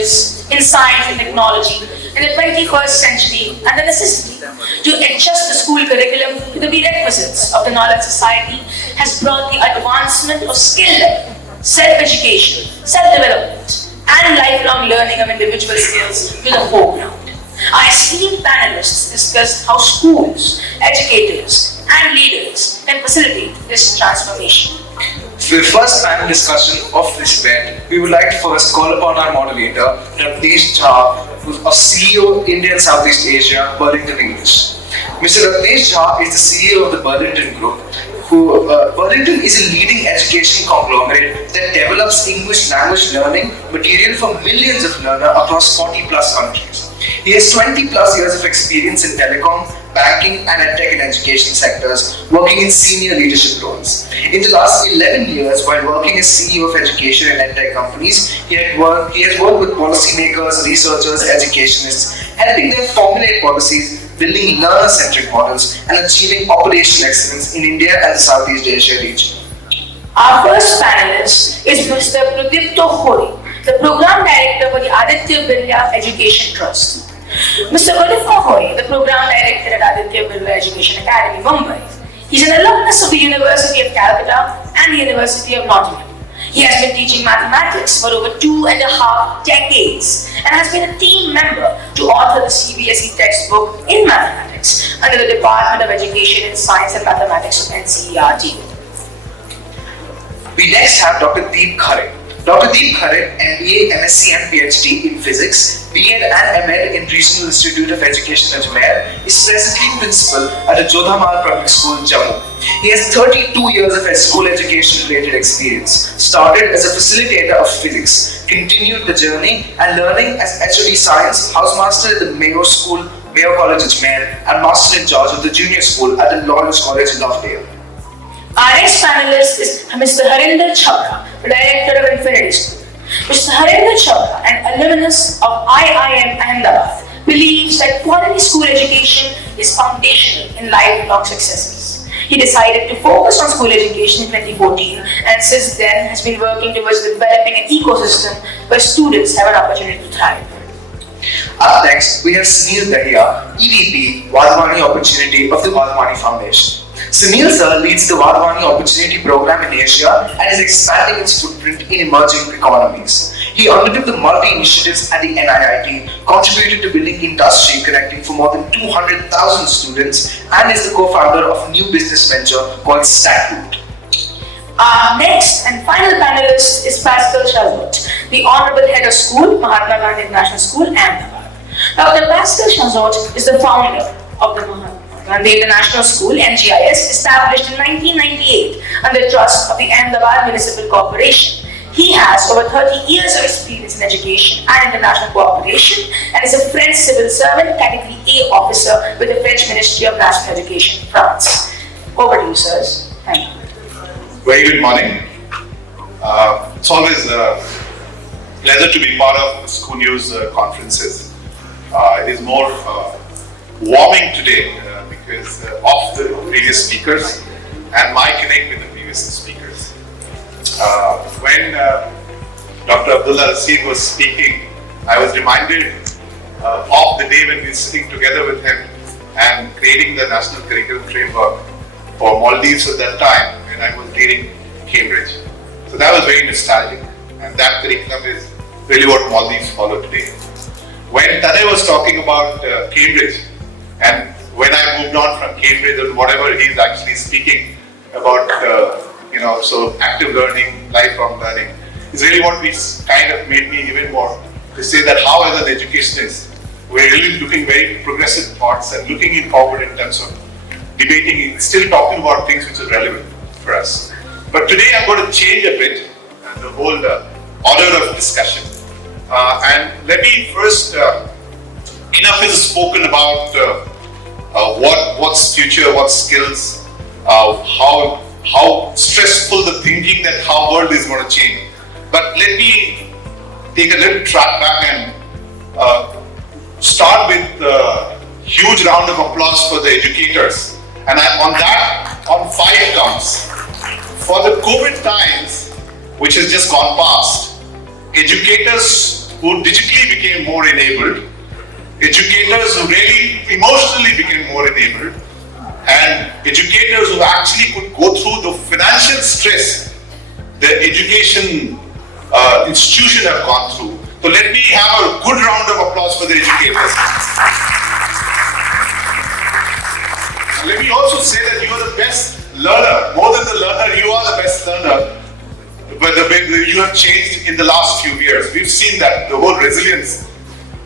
challenges in science and technology in the 21st century and the necessity to adjust the school curriculum to the prerequisites of the knowledge society has brought the advancement of skill level, self-education, self-development, and lifelong learning of individual skills to the foreground. Our esteemed panelists discussed how schools, educators, and leaders can facilitate this transformation. For the first panel discussion of this event, we would like to first call upon our moderator, Ratnesh Jha, who's a CEO of India and Southeast Asia, Burlington English. Mr. Ratnesh Jha is the CEO of the Burlington Group. Burlington is a leading education conglomerate that develops English language learning material for millions of learners across 40 plus countries. He has 20 plus years of experience in telecom, banking and tech and education sectors, working in senior leadership roles. In the last 11 years, while working as CEO of education and tech companies, he has worked with policymakers, researchers, educationists, helping them formulate policies, building learner-centric models, and achieving operational excellence in India and the Southeast Asia region. Our first panelist is Mr. Pradipto Hori, the Program Director for the Aditya Birla Education Trust. Mr. Pradipto Hori, the Program Director at Aditya Birla Education Academy, Mumbai. He's an alumnus of the University of Calcutta and the University of Nottingham. He has been teaching mathematics for over 2.5 decades and has been a team member to author the CBSE textbook in mathematics under the Department of Education in Science and Mathematics of NCERT. We next have Dr. Deep Khare. Dr. Deep Khare, MBA, MSc and PhD in Physics, B.Ed and M.Ed in Regional Institute of Education Ajmer, is presently principal at the Jodhamar Public School, Jammu. He has 32 years of school education-related experience, started as a facilitator of physics, continued the journey and learning as HOD Science, housemaster at the Mayo School, Mayo College Ajmer, and Master in Charge of the Junior School at the Lawrence College, Lovedale. Our next panelist is Mr. Harinder Chhabra, Director of Infinity School. Mr. Harinder Chhabra, an alumnus of IIM Ahmedabad, believes that quality school education is foundational in lifelong successes. He decided to focus on school education in 2014 and since then has been working towards developing an ecosystem where students have an opportunity to thrive. Up next, we have Sunil Dahiya, EVP, Wadhwani Opportunity of the Wadhwani Foundation. Sunil sir leads the Wadhwani Opportunity program in Asia and is expanding its footprint in emerging economies. He undertook the multi-initiatives at the NIIT, contributed to building industry connecting for more than 200,000 students, and is the co-founder of a new business venture called StackRoot. Our next and final panelist is Pascal Chazot, the Honorable Head of School, Mahatma Gandhi International School, Ahmedabad. Dr. Pascal Chazot is the founder of the Mahatma Gandhi International School, MGIS, established in 1998 under the trust of the Ahmedabad Municipal Corporation. He has over 30 years of experience in education and international cooperation and is a French civil servant, category A officer with the French Ministry of National Education, France. Over to you, sirs. Thank you. Very good morning. It's always a pleasure to be part of school news conferences. It is more warming today because of the previous speakers and my connect with the previous speakers. When Dr. Abdullah Rasheed was speaking, I was reminded of the day when we were sitting together with him and creating the National Curriculum Framework for Maldives at that time when I was leading Cambridge. So that was very nostalgic, and that curriculum is really what Maldives follow today. When Tade was talking about Cambridge, and when I moved on from Cambridge and whatever he's actually speaking about, so active learning, lifelong learning, is really what kind of made me even more to say that how as an educationist, we're really looking very progressive thoughts and looking forward in terms of debating, still talking about things which are relevant for us. But today I'm going to change a bit the whole order of discussion. And let me first, enough is spoken about what's future, what skills, how stressful the thinking that how world is going to change. But let me take a little track back and start with a huge round of applause for the educators. And on 5 counts. For the COVID times, which has just gone past, educators who digitally became more enabled, educators who really emotionally became more enabled, and educators who actually could go through the financial stress the education institution have gone through. So let me have a good round of applause for the educators. And let me also say that you are the best learner. More than the learner, you are the best learner. But the way you have changed in the last few years. We've seen that, the whole resilience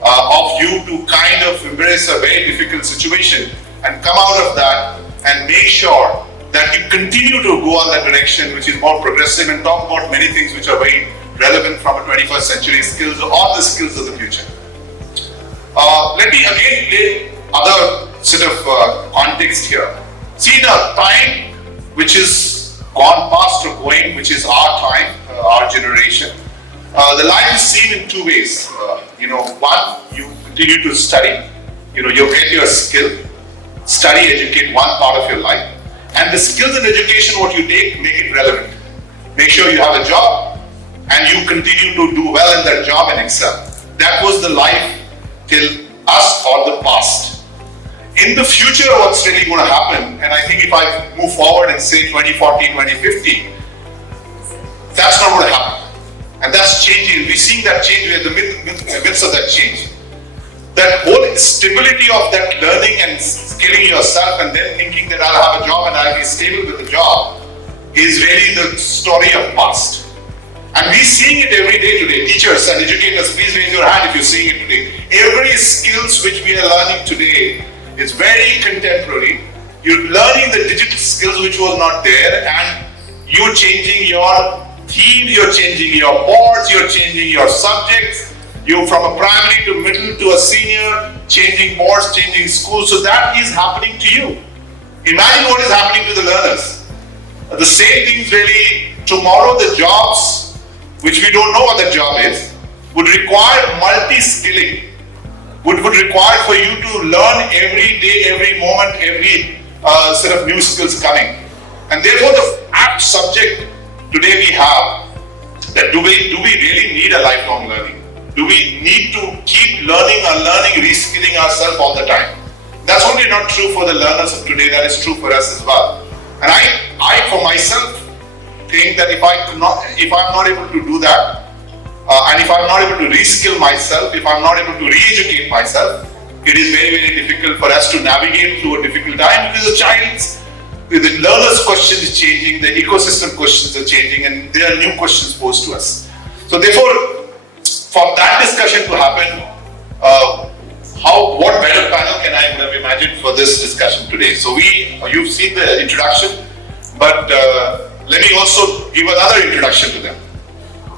of you to kind of embrace a very difficult situation and come out of that and make sure that you continue to go on that direction which is more progressive and talk about many things which are very relevant from a 21st century skills or the skills of the future. Let me again lay other sort of context here. See the time which is gone past or going, which is our time, our generation. The life is seen in two ways. One, you continue to study. You get your skill, study, educate one part of your life. And the skills and education, what you take, make it relevant. Make sure you have a job and you continue to do well in that job and excel. That was the life till us or the past. In the future, what's really going to happen, and I think if I move forward and say 2040, 2050, that's not going to happen. And that's changing. We're seeing that change. We're in the midst of that change. That whole stability of that learning and skilling yourself and then thinking that I'll have a job and I'll be stable with the job is really the story of past. And we're seeing it every day today. Teachers and educators, please raise your hand if you're seeing it today. Every skills which we are learning today is very contemporary. You're learning the digital skills which was not there, and you're changing your themes, you're changing your boards, you're changing your subjects. You're from a primary to middle to a senior, changing boards, changing schools. So that is happening to you. Imagine what is happening to the learners. The same things really, tomorrow the jobs, which we don't know what the job is, would require multi-skilling, would require for you to learn every day, every moment, every set of new skills coming. And therefore the apt subject today we have, that do we really need a lifelong learning? Do we need to keep learning, reskilling ourselves all the time? That's only not true for the learners of today, that is true for us as well. And I for myself think that if I'm not able to do that, and if I'm not able to reskill myself, if I'm not able to re-educate myself, it is very, very difficult for us to navigate through a difficult time, because the learner's question is changing, the ecosystem questions are changing, and there are new questions posed to us. So therefore, for that discussion to happen, what better panel can I have imagined for this discussion today? So you've seen the introduction, but let me also give another introduction to them.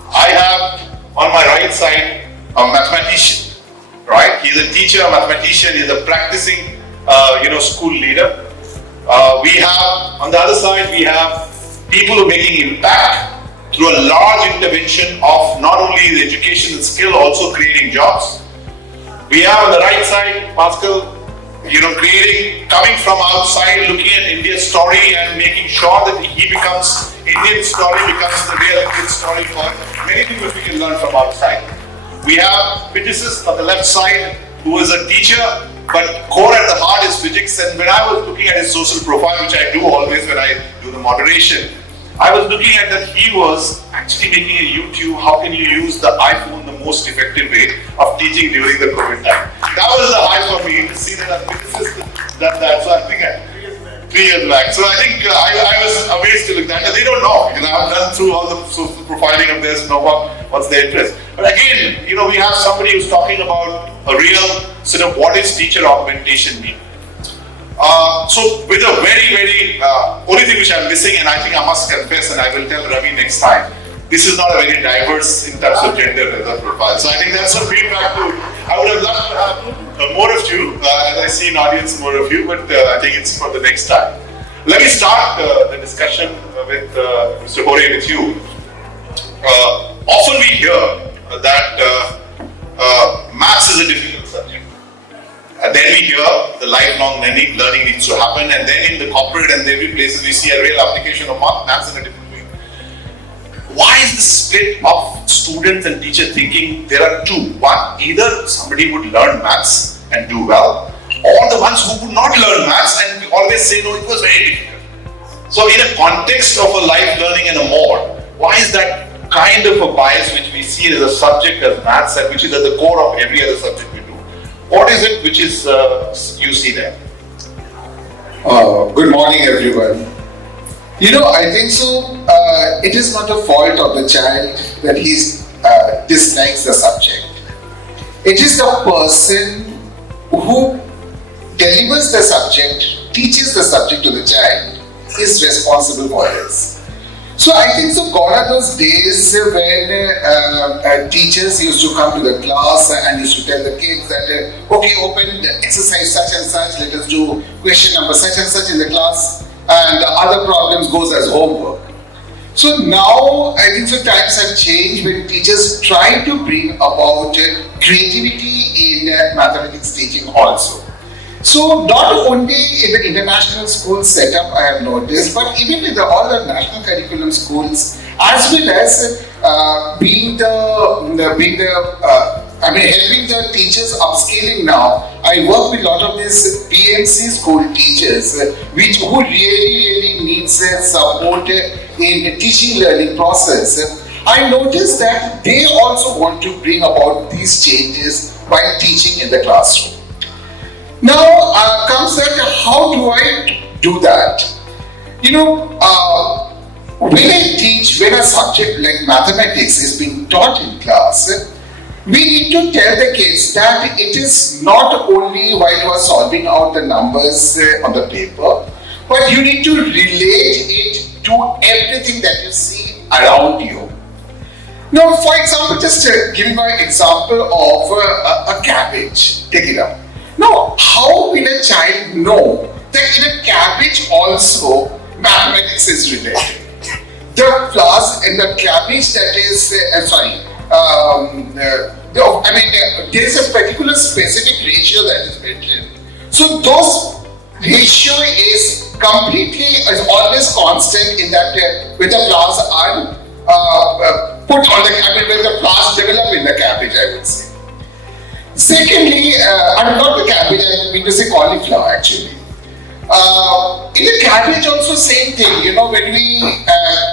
I have on my right side a mathematician, right? He's a teacher, a mathematician, he's a practicing, school leader. We have, on the other side, we have people who are making impact through a large intervention of not only the education and skill, also creating jobs. We have on the right side, Pascal, coming from outside, looking at India's story and making sure that Indian story becomes the real Indian story for many people we can learn from outside. We have physicists on the left side, who is a teacher, but core at the heart is physics. And when I was looking at his social profile, which I do always when I do the moderation, I was looking at that he was actually making a YouTube, how can you use the iPhone the most effective way of teaching during the COVID time. That was the high for me to see that a physicist done that. So I think 3 years back. So I think I was amazed to look at that. They don't know. I've done through all the social profiling of this, know what's their interest. But again, we have somebody who's talking about a real sort of what is teacher augmentation mean. So with a very, very, only thing which I'm missing, and I think I must confess, and I will tell Ravi next time, this is not a very diverse in terms of gender as a profile. So I think that's a feedback too. I would have loved to have more of you, as I see an audience more of you, but I think it's for the next time. Let me start the discussion with Mr. Hore, with you. Often we hear that maths is a difficult subject. And then we hear the lifelong learning needs to happen, and then in the corporate and every places we see a real application of maths in a different way. why is the split of students and teachers thinking there are two? One, either somebody would learn maths and do well, or the ones who would not learn maths and always say, no, it was very difficult. So in a context of a life learning and a more, why is that kind of a bias which we see as a subject as maths, and which is at the core of every other subject we do? What is it which is you see there? Good morning, everyone. I think so. It is not a fault of the child that he dislikes the subject. It is the person who delivers the subject, teaches the subject to the child, is responsible for this. So I think so. Gone are those days when teachers used to come to the class and used to tell the kids that, okay, open the exercise such and such, let us do question number such and such in the class, and the other problems goes as homework. So now I think so times have changed when teachers try to bring about creativity in mathematics teaching also. So not only in the international school setup I have noticed, but even in all the national curriculum schools, as well as helping the teachers upscaling now. I work with a lot of these PMC school teachers, who really needs support in teaching learning process. I noticed that they also want to bring about these changes while teaching in the classroom. Now comes that, how do I do that? When I teach, when a subject like mathematics is being taught in class, we need to tell the kids that it is not only while you are solving out the numbers on the paper, but you need to relate it to everything that you see around you. Now, for example, just giving an example of a cabbage. Take it up. Now, how will a child know that in a cabbage also mathematics is related? The flowers and the cabbage that is, there is a particular specific ratio that is mentioned. So those ratio is always constant in that when the flowers are put on the cabbage, when the flowers develop in the cabbage, I would say. Secondly, not the cabbage, I mean to say cauliflower actually. In the cabbage also same thing, when we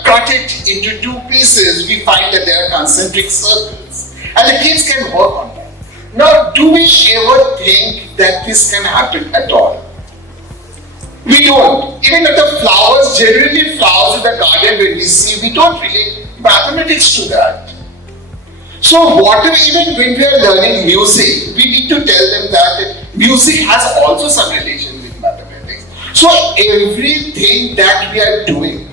cut it into two pieces, we find that there are concentric circles and the kids can work on that. Now, do we ever think that this can happen at all? We don't. Even at the flowers, generally flowers in the garden when we see, we don't relate mathematics to that. So even when we are learning music, we need to tell them that music has also some relation with mathematics. So everything that we are doing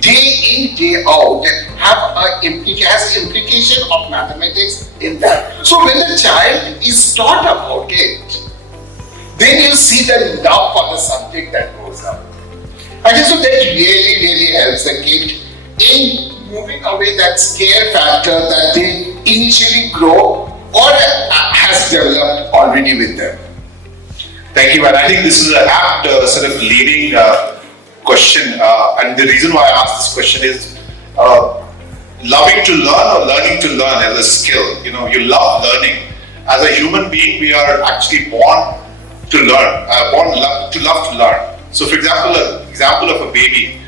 day in, day out, has implication of mathematics in that. So when the child is taught about it, then you see the love for the subject that goes up. I think so that really helps the kid in moving away that scare factor that they initially grow or has developed already with them. Thank you, and I think this is an apt sort of leading question, and the reason why I asked this question is loving to learn or learning to learn as a skill. You love learning. As a human being, we are actually born to learn, to love to learn. So, for example of a baby.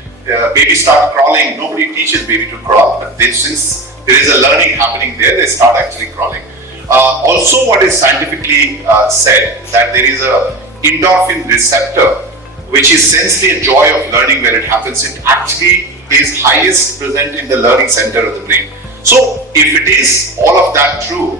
Babies start crawling. Nobody teaches baby to crawl, but since there is a learning happening there, they start actually crawling. Also, what is scientifically said that there is a endorphin receptor, which is essentially a joy of learning where it happens. It actually is highest present in the learning center of the brain. So, if it is all of that true,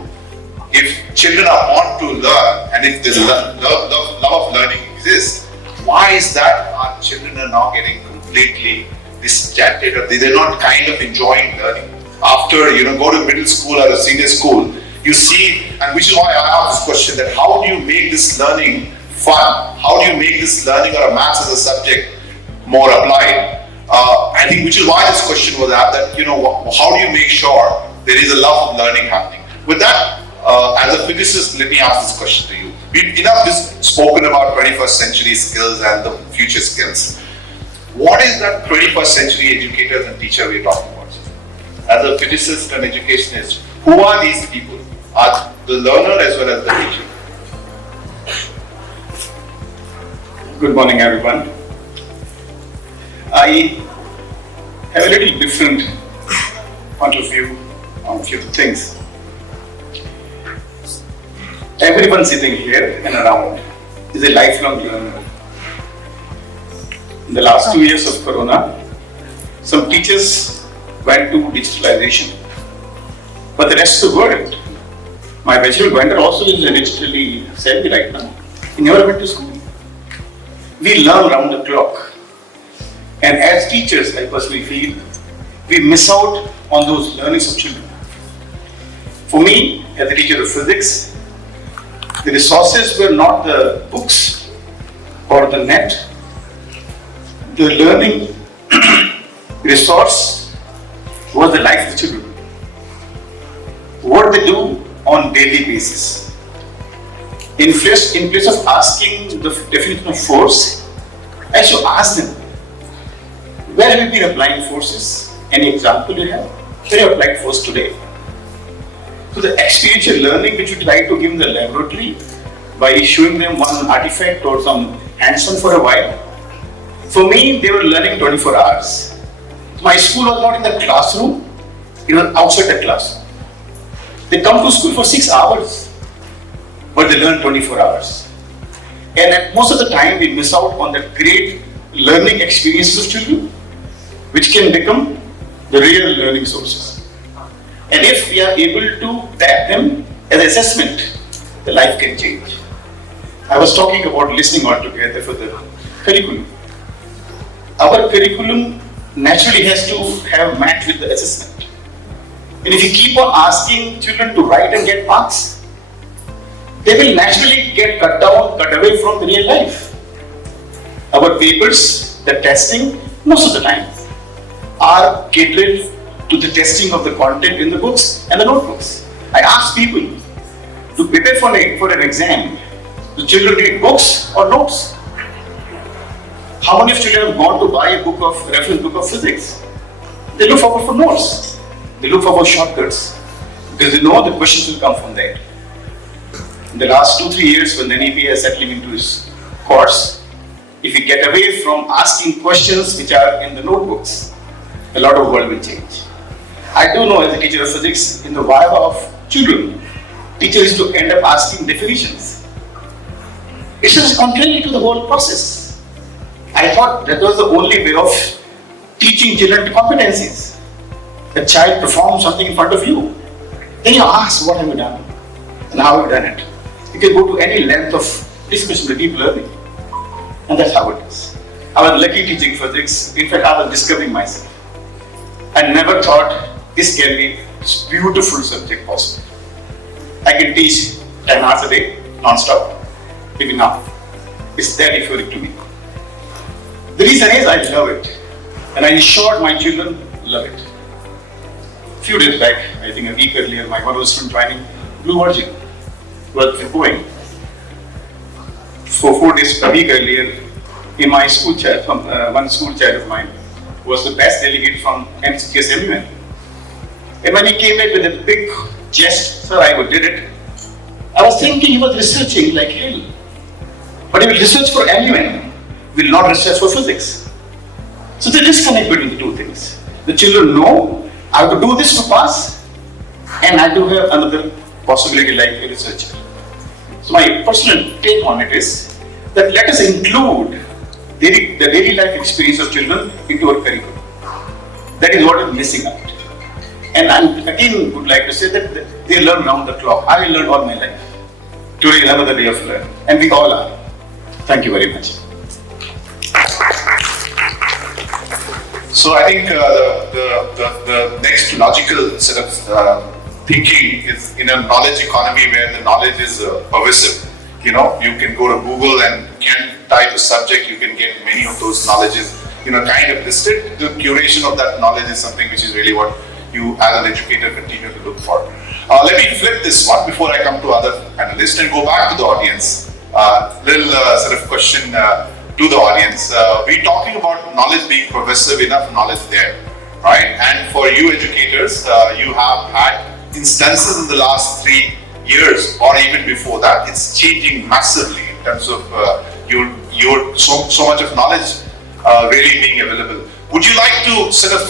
if children are born to learn, and if the love of learning exists, why is that our children are now getting completely disenchanted, or they're not kind of enjoying learning? After go to middle school or a senior school, you see, and which is why I asked this question, that how do you make this learning fun? How do you make this learning or a maths as a subject more applied? I think which is why this question was asked, that how do you make sure there is a love of learning happening? With that, as a physicist, let me ask this question to you. We've enough spoken about 21st century skills and the future skills. What is that 21st century educators and teacher we're talking about? as a physicist and educationist, who are these people? Are the learner as well as the teacher? Good morning, everyone. I have a little different point of view on a few things. Everyone sitting here and around is a lifelong learner. In the last 2 years of Corona, some teachers went to digitalization, but the rest of the world, my bachelor vendor also is digitally savvy right now. He never went to school. We learn round the clock. And as teachers, I personally feel, we miss out on those learnings of children. For me, as a teacher of physics, the resources were not the books or the net. The learning resource was the life of the children. What they do on daily basis. In place of asking the definition of force, I should ask them, where have you been applying forces? Any example you have? Where have you applied force today? So the experiential learning which you try to give in the laboratory by showing them one artifact or some hands-on for a while, for me they were learning 24 hours. My school was not in the classroom, it was outside the classroom. They come to school for 6 hours, but they learn 24 hours. And most of the time we miss out on the great learning experiences of children, which can become the real learning sources. And if we are able to tap them as assessment, the life can change. I was talking about listening altogether for the curriculum. Our curriculum naturally has to have match with the assessment. And if you keep on asking children to write and get marks, they will naturally get cut away from the real life. Our papers, the testing, most of the time, are catered to the testing of the content in the books and the notebooks. I ask people to prepare for an exam. The children read books or notes. How many of children have gone to buy a reference book of physics? They look forward for notes. They look forward for shortcuts because they know the questions will come from there. In the last 2-3 years, when the NEP is settling into his course, if we get away from asking questions which are in the notebooks, a lot of world will change. I do know as a teacher of physics, in the viva of children, teachers used to end up asking definitions. It's just contrary to the whole process. I thought that was the only way of teaching children competencies. A child performs something in front of you, then you ask, what have you done? And how have you done it? You can go to any length of discussion with deep learning. And that's how it is. I was lucky teaching physics. In fact, I was discovering myself. I never thought this can be this beautiful subject possible. I can teach 10 hours a day, non-stop, even now. It's that euphoric to me. The reason is I love it. And I ensured my children love it. A few days back, I think a week earlier, my one was student joining Blue Virgin. Was going. For 4 days a week earlier, in my school chat, one school chat of mine was the best delegate from MCGS MUN. And when he came in with a big jest, sir, I did it. I was thinking he was researching like hell. But he will research for MUN, will not research for physics. So the disconnect between the two things. The children know I have to do this to pass, and I do have another possibility like a researcher. So my personal take on it is that let us include the daily life experience of children into our curriculum. That is what is missing out. And I again would like to say that they learn round the clock. I learned all my life. Today is another day of learning, and we all are. Thank you very much. So I think the next logical set of thinking is in a knowledge economy where the knowledge is pervasive. You know, you can go to Google and you can type a subject, you can get many of those knowledges, kind of listed. The curation of that knowledge is something which is really what you as an educator continue to look for. Let me flip this one before I come to other panelists and go back to the audience. Little sort of question to the audience. We're talking about knowledge being pervasive, enough knowledge there. right? And for you educators, you have had instances in the last 3 years or even before that. It's changing massively in terms of your so much of knowledge really being available. Would you like to sort of,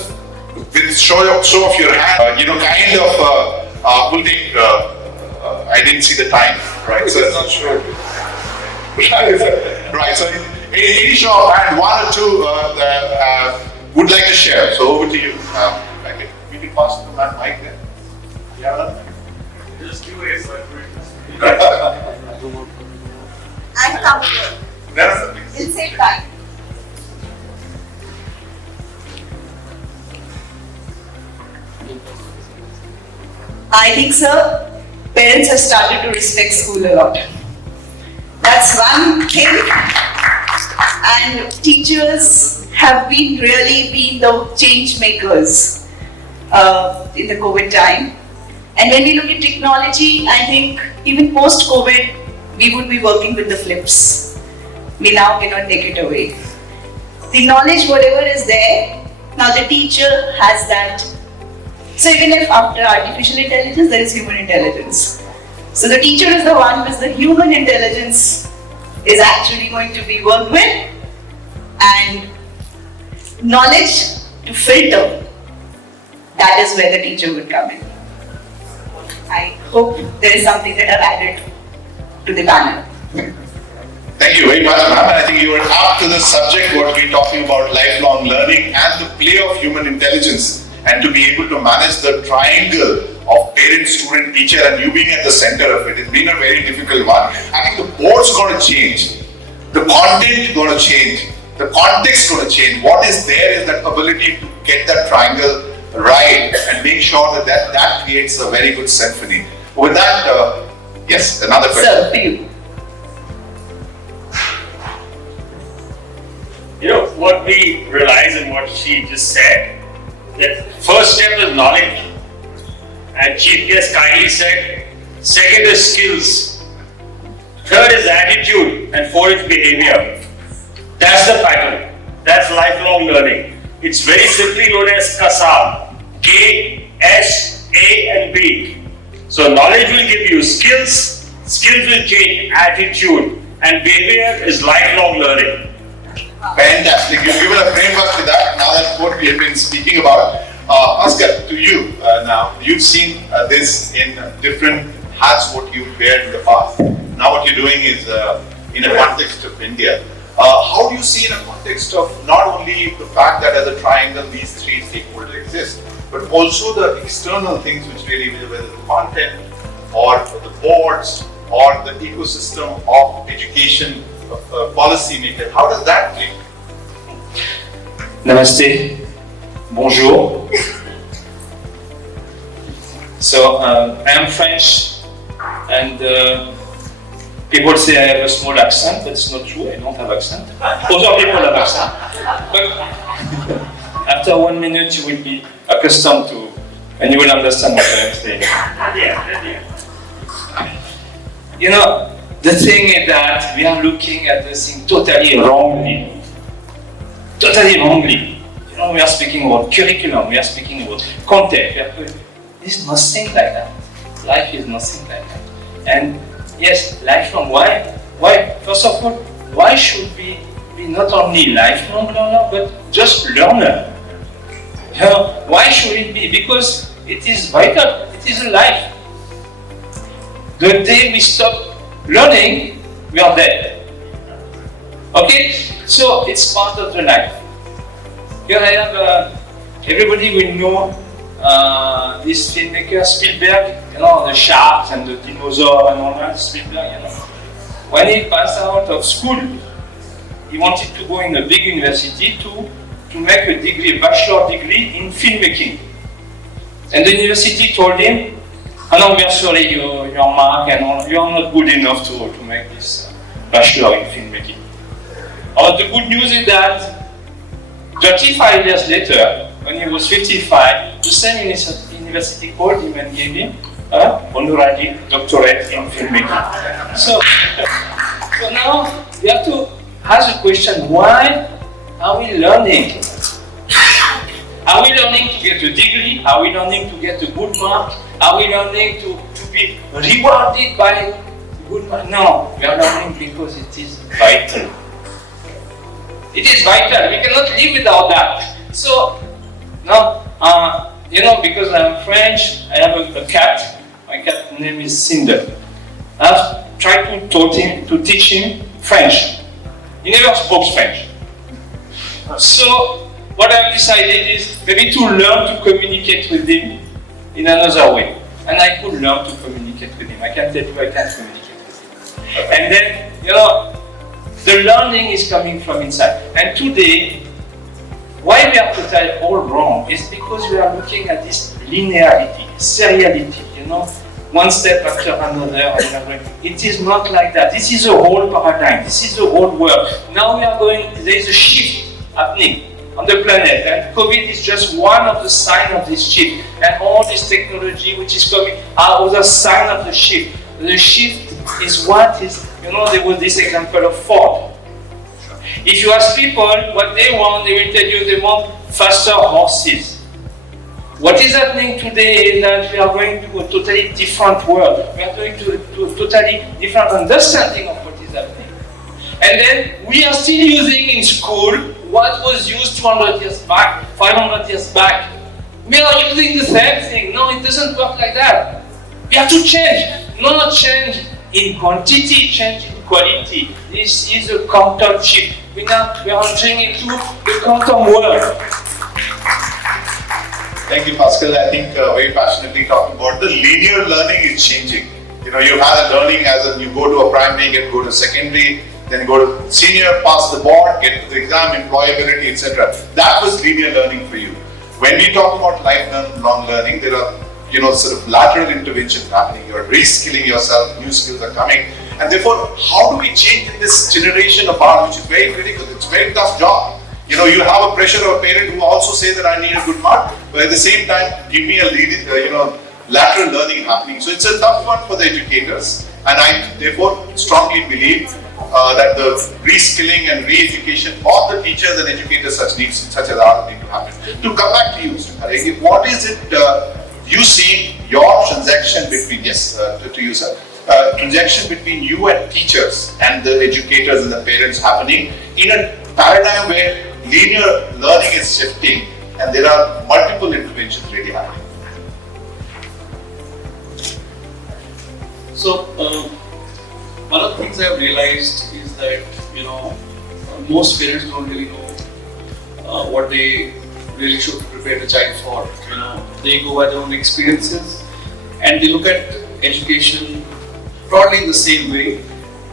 with show of your hand, we'll take. I didn't see the time, right? So not sure. Right. So, any show of hand, one or two would like to share. So over to you. We can pass the mic there. Yeah. Just curious, I'm comfortable. We'll save time. I think, sir, parents have started to respect school a lot. That's one thing. And teachers have been the change makers in the COVID time. And when we look at technology, I think even post-COVID, we would be working with the flips. We now cannot take it away. The knowledge, whatever is there, now the teacher has that. So even if after artificial intelligence, there is human intelligence. So the teacher is the one with the human intelligence is actually going to be worked with, and knowledge to filter, that is where the teacher would come in. I hope there is something that I've added to the panel. Thank you very much, ma'am. And I think you are up to the subject, what we're talking about, lifelong learning and the play of human intelligence, and to be able to manage the triangle of parent, student, teacher, and you being at the center of it. It's been a very difficult one. I think the board's going to change. The content going to change. The context going to change. What is there is that ability to get that triangle right and make sure that creates a very good symphony. With that, yes, another question. Sir, to you. You know, what we realize in what she just said, that first step is knowledge, and Chief Guest kindly said, second is skills, third is attitude, and fourth is behavior. That's the pattern. That's lifelong learning. It's very simply known as KASA, K, S, A, and B. So knowledge will give you skills, skills will change attitude, and behavior is lifelong learning. Fantastic. You've given a framework to that. Now that's what we have been speaking about. Oscar, to you now. You've seen this in different hats, what you wear in the past. Now what you're doing is in a context of India. How do you see in a context of not only the fact that as a triangle these three stakeholders exist, but also the external things which really, whether the content or the boards or the ecosystem of education policy maker, how does that play? Namaste, bonjour. So I am French, and people say I have a small accent, but it's not true, I don't have accent. Other people have accent. But after 1 minute you will be accustomed to, and you will understand what I am saying. You know, the thing is that we are looking at this thing totally wrongly. Totally wrongly. You know, we are speaking about curriculum, we are speaking about content. There's nothing like that. Life is nothing like that. And yes, lifelong. Why? First of all, why should we be not only lifelong learner, but just learner? You know, why should it be? Because it is vital. It is a life. The day we stop learning, we are dead. Okay? So it's part of the life. Here I have, everybody will know this filmmaker Spielberg, you know, the sharks and the dinosaur and all that, Spielberg, you know. When he passed out of school, he wanted to go in a big university to make a degree, a bachelor degree in filmmaking. And the university told him, "Oh no, we are sorry, your mark and all, you are not good enough to make this bachelor in filmmaking." The good news is that 35 years later, when he was 55, the same university called him and gave him an honorary doctorate in filmmaking. So now we have to ask the question, why are we learning? Are we learning to get a degree? Are we learning to get a good mark? Are we learning to be rewarded by good mark? No, we are learning because it is vital. It is vital. We cannot live without that. So, no, because I'm French, I have a cat. My cat name is Cinder. I've tried to teach him French. He never spoke French. So, what I've decided is maybe to learn to communicate with him in another way. And I could learn to communicate with him. I can tell you I can't communicate with him. And then, the learning is coming from inside. And today, why we are totally all wrong is because we are looking at this linearity, seriality, one step after another. It is not like that. This is a whole paradigm. This is the whole world. Now there is a shift happening on the planet, and COVID is just one of the signs of this shift. And all this technology which is coming are other signs of the shift. The shift is what is, there was this example of Ford. If you ask people what they want, they will tell you they want faster horses. What is happening today is that we are going to a totally different world. We are going to a totally different understanding of what is happening. And then we are still using in school what was used 200 years back, 500 years back. We are using the same thing. No, it doesn't work like that. We have to change. Not change in quantity, change in quality. This is a quantum shift. We are entering into the quantum world. Thank you, Pascal. I think very passionately talking about the linear learning is changing. You had a learning as you go to a primary, go to secondary, then go to senior, pass the board, get to the exam, employability, etc. That was linear learning for you. When we talk about lifelong learning, there are sort of lateral interventions happening. You're reskilling yourself, new skills are coming. And therefore, how do we change in this generation of ours, which is very critical? It's a very tough job. You have a pressure of a parent who also say that I need a good mark, but at the same time, give me a lateral learning happening. So it's a tough one for the educators, and I therefore strongly believe that the reskilling and re-education of the teachers and educators such as ours need to happen. To come back to you, Hare, what is it you see your transaction between, to you, sir, transaction between you and teachers and the educators and the parents happening in a paradigm where linear learning is shifting and there are multiple interventions really happening? So, one of the things I've realized is that, most parents don't really know what they really should prepare the child for. They go by their own experiences and they look at education broadly in the same way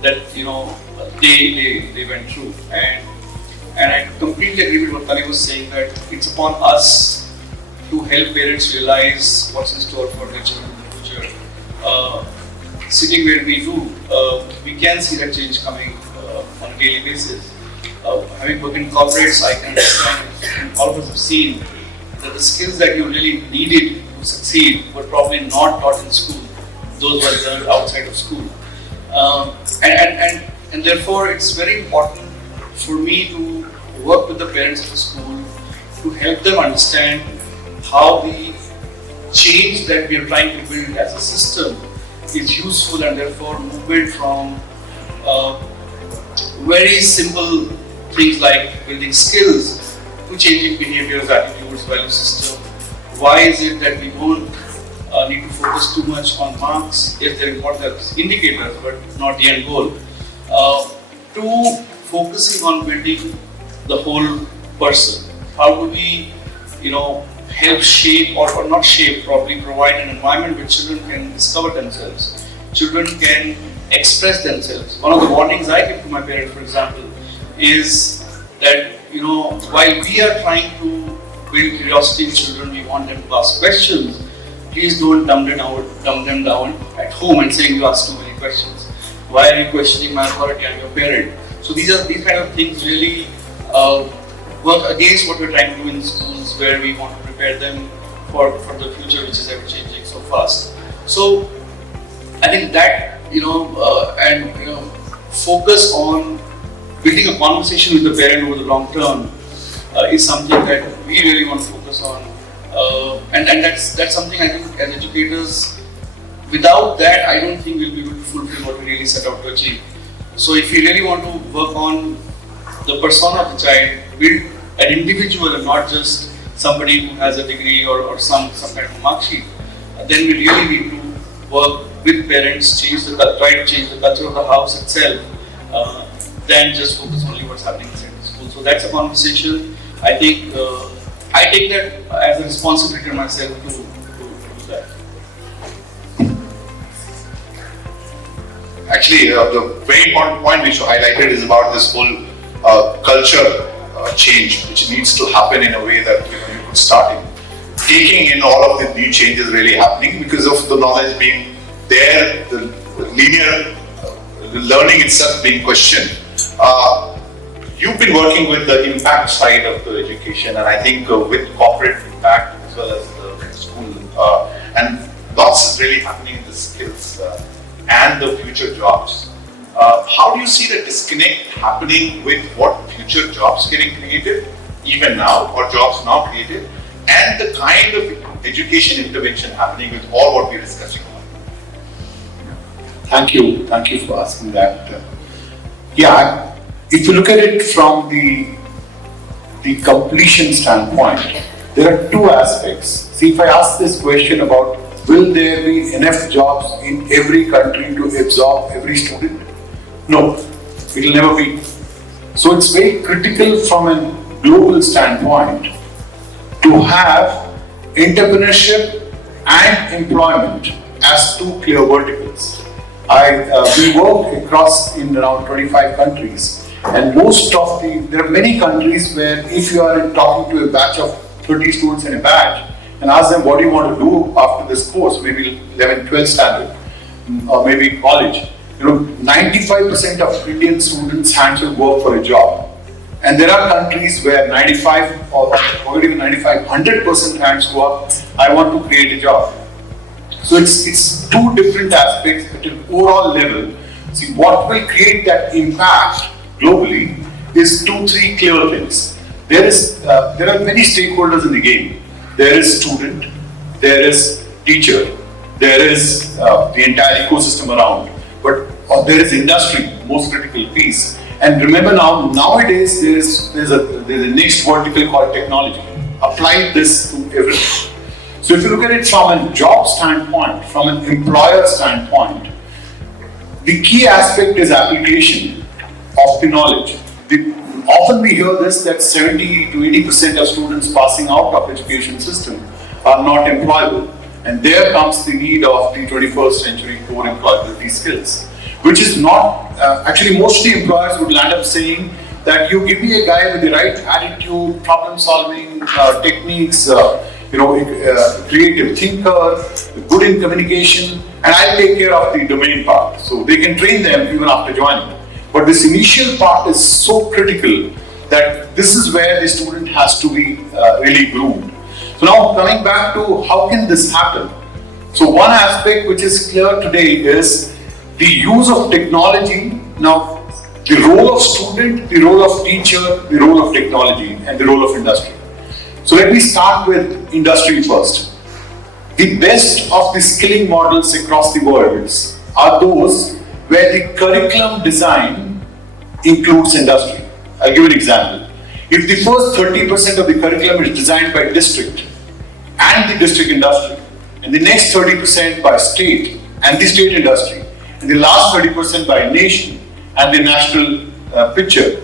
that, they went through. And I completely agree with what Tani was saying, that it's upon us to help parents realize what's in store for their children in the future. Sitting where we do, we can see that change coming on a daily basis. Having worked in corporates, I can understand, and all of us have seen that the skills that you really needed to succeed were probably not taught in school. Those were learned outside of school. And therefore, it's very important for me to work with the parents of the school to help them understand how the change that we are trying to build as a system is useful, and therefore movement from very simple things like building skills to changing behaviors, attitudes, value system. Why is it that we don't need to focus too much on marks? Yes, they're important as indicators, but not the end goal. To focusing on building the whole person. How do we, help shape or not shape, probably provide an environment where children can discover themselves. Children can express themselves. One of the warnings I give to my parents, for example, is that, while we are trying to build curiosity in children, we want them to ask questions. Please don't dumb them down at home and saying you ask too many questions. Why are you questioning my authority? I'm your parent. So these kind of things really work against what we're trying to do in schools, where we want to prepare them for the future, which is ever changing so fast. So I think that focus on building a conversation with the parent over the long term is something that we really want to focus on. And that's something I think as educators, without that, I don't think we'll be able to fulfill what we really set out to achieve. So if we really want to work on the persona of the child, build an individual and not just somebody who has a degree or some kind of mark sheet, then we really need to work with parents, try to change the culture of the house itself, than just focus only what's happening inside the school. So that's a conversation. I think I take that as a responsibility to myself to do that. Actually, the very important point which you highlighted is about this whole culture change, which needs to happen in a way that you could start taking in all of the new changes really happening because of the knowledge being there, the linear learning itself being questioned. You've been working with the impact side of the education, and I think with corporate impact as well as the school, and lots is really happening in the skills and the future jobs. How do you see the disconnect happening with what future jobs getting created, even now, or jobs now created, and the kind of education intervention happening with all what we're discussing on? Thank you for asking that. If you look at it from the completion standpoint, there are two aspects. See, if I ask this question about will there be enough jobs in every country to absorb every student? No, it will never be. So it's very critical from a global standpoint to have entrepreneurship and employment as two clear verticals. We work across in around 25 countries. And there are many countries where if you are talking to a batch of 30 students in a batch and ask them what do you want to do after this course, maybe 11th, 12th standard or maybe college, 95% of Indian students' hands will work for a job. And there are countries where 95 or even 95, 100% hands go up, I want to create a job. So it's two different aspects at an overall level. See, what will create that impact globally is 2-3 clear things. There are many stakeholders in the game. There is student, there is teacher, there is the entire ecosystem around, but there is industry, most critical piece. And remember nowadays there's a next vertical called technology. Apply this to everything. So if you look at it from a job standpoint, from an employer standpoint, the key aspect is application of the knowledge. Often we hear this that 70 to 80% of students passing out of education system are not employable. And there comes the need of the 21st century core employability skills, which is not, actually most of the employers would land up saying that you give me a guy with the right attitude, problem solving techniques, creative thinker, good in communication, and I'll take care of the domain part. So they can train them even after joining. But this initial part is so critical that this is where the student has to be really groomed. So now coming back to how can this happen? So one aspect which is clear today is the use of technology. Now the role of student, the role of teacher, the role of technology, and the role of industry. So let me start with industry first. The best of the skilling models across the world are those where the curriculum design includes industry. I'll give an example. If the first 30% of the curriculum is designed by district and the district industry, and the next 30% by state and the state industry, and the last 30% by nation and the national picture,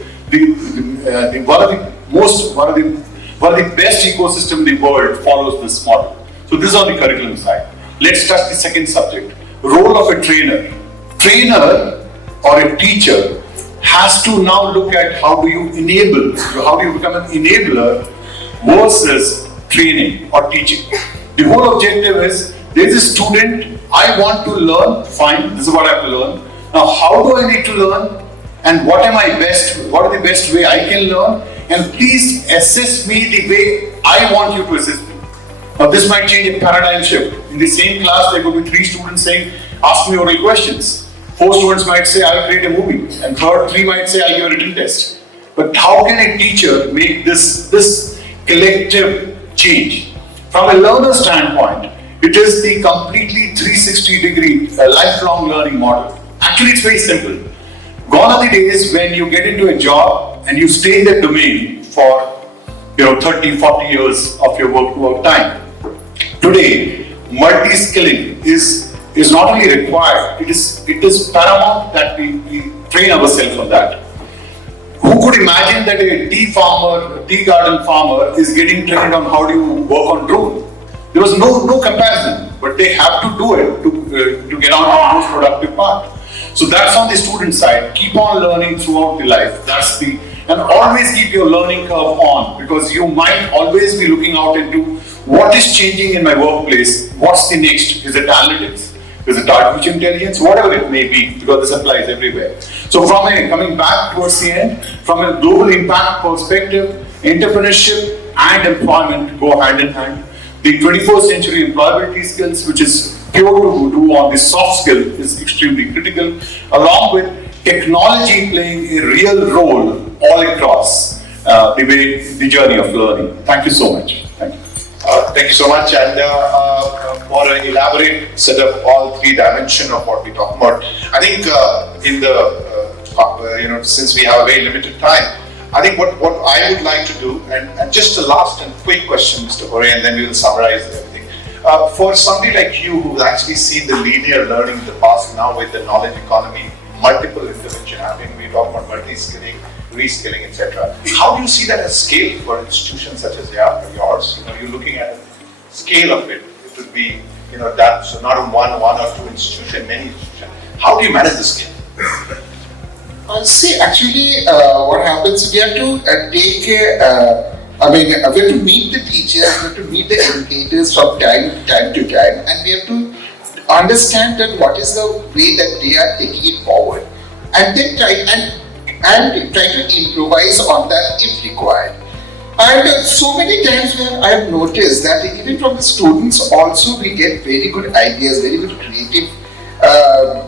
one of the best ecosystem in the world follows this model. So this is on the curriculum side. Let's touch the second subject, role of a trainer. Trainer or a teacher has to now look at how do you become an enabler versus training or teaching. The whole objective is, there is a student, I want to learn, fine, this is what I have to learn. Now how do I need to learn and what are the best way I can learn, and please assess me the way I want you to assess me. Now this might change a paradigm shift. In the same class there could be 3 students saying, ask me oral questions. 4 students might say, I'll create a movie, and 3 might say, I'll give a written test. but how can a teacher make this collective change? From a learner standpoint, it is the completely 360-degree lifelong learning model. Actually, it's very simple. Gone are the days when you get into a job and you stay in that domain for 30, 40 years of your work time. Today, multi-skilling is not only required, it is paramount that we train ourselves on that. Who could imagine that a tea garden farmer is getting trained on how do you work on drone? There was no comparison, but they have to do it to get on to the most productive part. So that's on the student side. Keep on learning throughout the life. And always keep your learning curve on, because you might always be looking out into what is changing in my workplace. What's the next? Is it analytics? Is it artificial intelligence? Whatever it may be, because this applies everywhere. So coming back towards the end, from a global impact perspective, entrepreneurship and employment go hand in hand. The 21st century employability skills, which is pure to do on the soft skill, is extremely critical, along with technology playing a real role all across the journey of learning. Thank you so much. Thank you. Thank you so much, and for an elaborate set of all three dimensions of what we talk about. I think in the since we have a very limited time, I think what I would like to do, and just a last and quick question, Mr. Hore, and then we will summarize everything. For somebody like you who's actually seen the linear learning in the past, now with the knowledge economy, multiple intervention happening, we talk about multi-skilling, reskilling, etc. How do you see that as scale for institutions such as yours? You're looking at the scale of it. It would be, that, so not in one or two institutions, many institutions. How do you manage the scale? See, actually, what happens, we have to we have to meet the teachers, we have to meet the educators from time to time, and we have to understand that what is the way that they are taking it forward, and then try to improvise on that if required. And so many times where I have noticed that even from the students also we get very good ideas, very good creative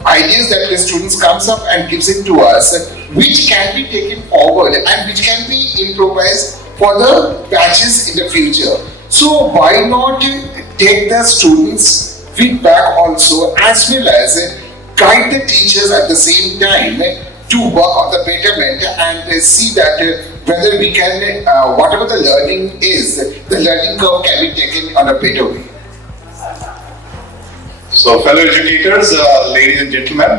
ideas that the students comes up and gives it to us, which can be taken forward and which can be improvised for the batches in the future. So why not take the students' feedback also, as well as guide the teachers at the same time to work on the betterment and see that whether we can, whatever the learning is, the learning curve can be taken on a better way. So, fellow educators, ladies and gentlemen,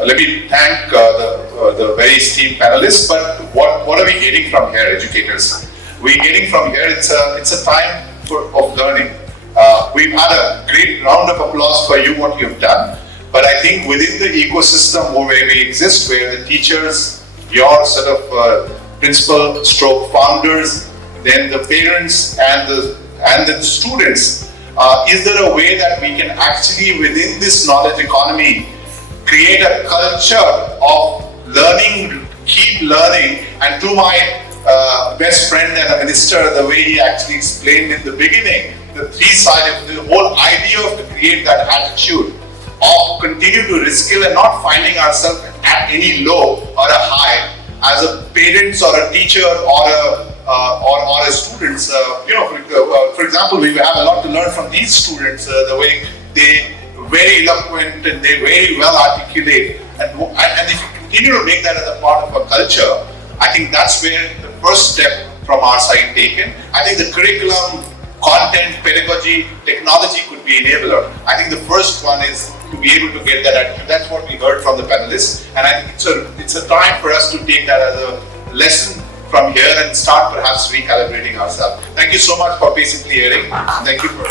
let me thank the very esteemed panelists. But what are we getting from here, educators? We're getting from here, it's a time of learning. We've had a great round of applause for you, what you've done. But I think within the ecosystem where we exist, where the teachers, your sort of principal stroke founders, then the parents and the students, is there a way that we can actually, within this knowledge economy, create a culture of learning, keep learning? And to my best friend and a minister, the way he actually explained in the beginning, the three-sided, the whole idea of to create that attitude of continue to reskill and not finding ourselves at any low or a high as a parents or a teacher or a students. For example, we have a lot to learn from these students. The way they very eloquent and they very well articulate, and if you continue to make that as a part of a culture, I think that's where the first step from our side taken. I think the curriculum, content, pedagogy, technology could be enabler. I think the first one is to be able to get that attitude. That's what we heard from the panelists, and I think it's a time for us to take that as a lesson from here and start perhaps recalibrating ourselves. Thank you so much for patiently hearing. Thank you for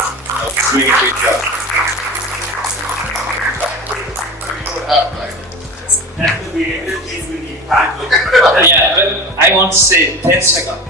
doing a great job. Yeah, but I want to say 10 seconds.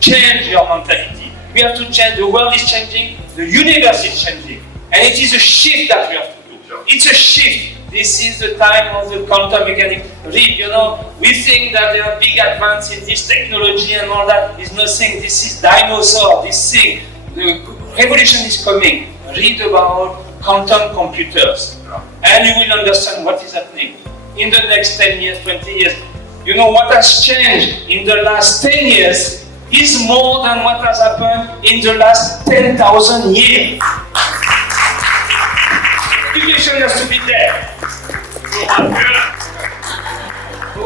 Change your mentality. We have to change. The world is changing. The universe is changing. And it is a shift that we have to do. It's a shift. This is the time of the quantum mechanics. We think that there are big advances in this technology and all that. Is nothing. This is dinosaur. This thing. The revolution is coming. Read about quantum computers, and you will understand what is happening in the next 10 years, 20 years. You know what has changed in the last 10 years is more than what has happened in the last 10,000 years. Education has to be there.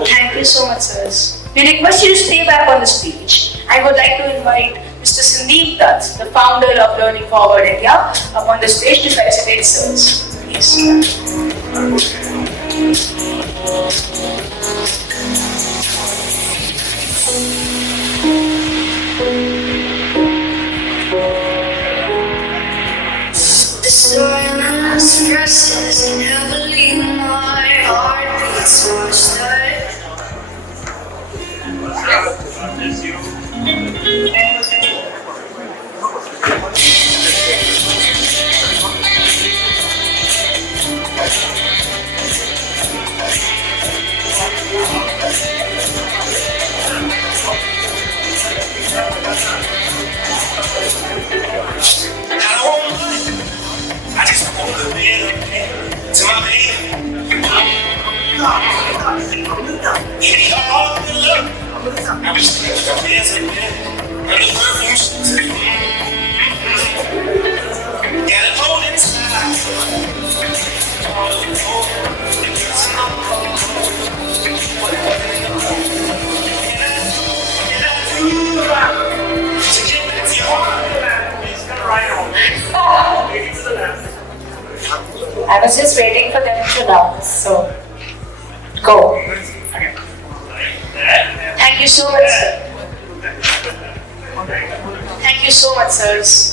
Thank you so much, sirs. We request you to stay back on the stage. I would like to invite Mr. Sunil Dahiya, the founder of Learning Forward India, up on the stage to felicitate sirs. Yes. The silence presses heavily, my heart beats faster. I just want to live to my baby. Any all the love. I was just a busy man. And the perfumes. Got it hold inside. All of the phone. To get back to your heart. He's gonna ride on. I was just waiting for them to announce, so go. Thank you so much, sir. Thank you so much, sirs.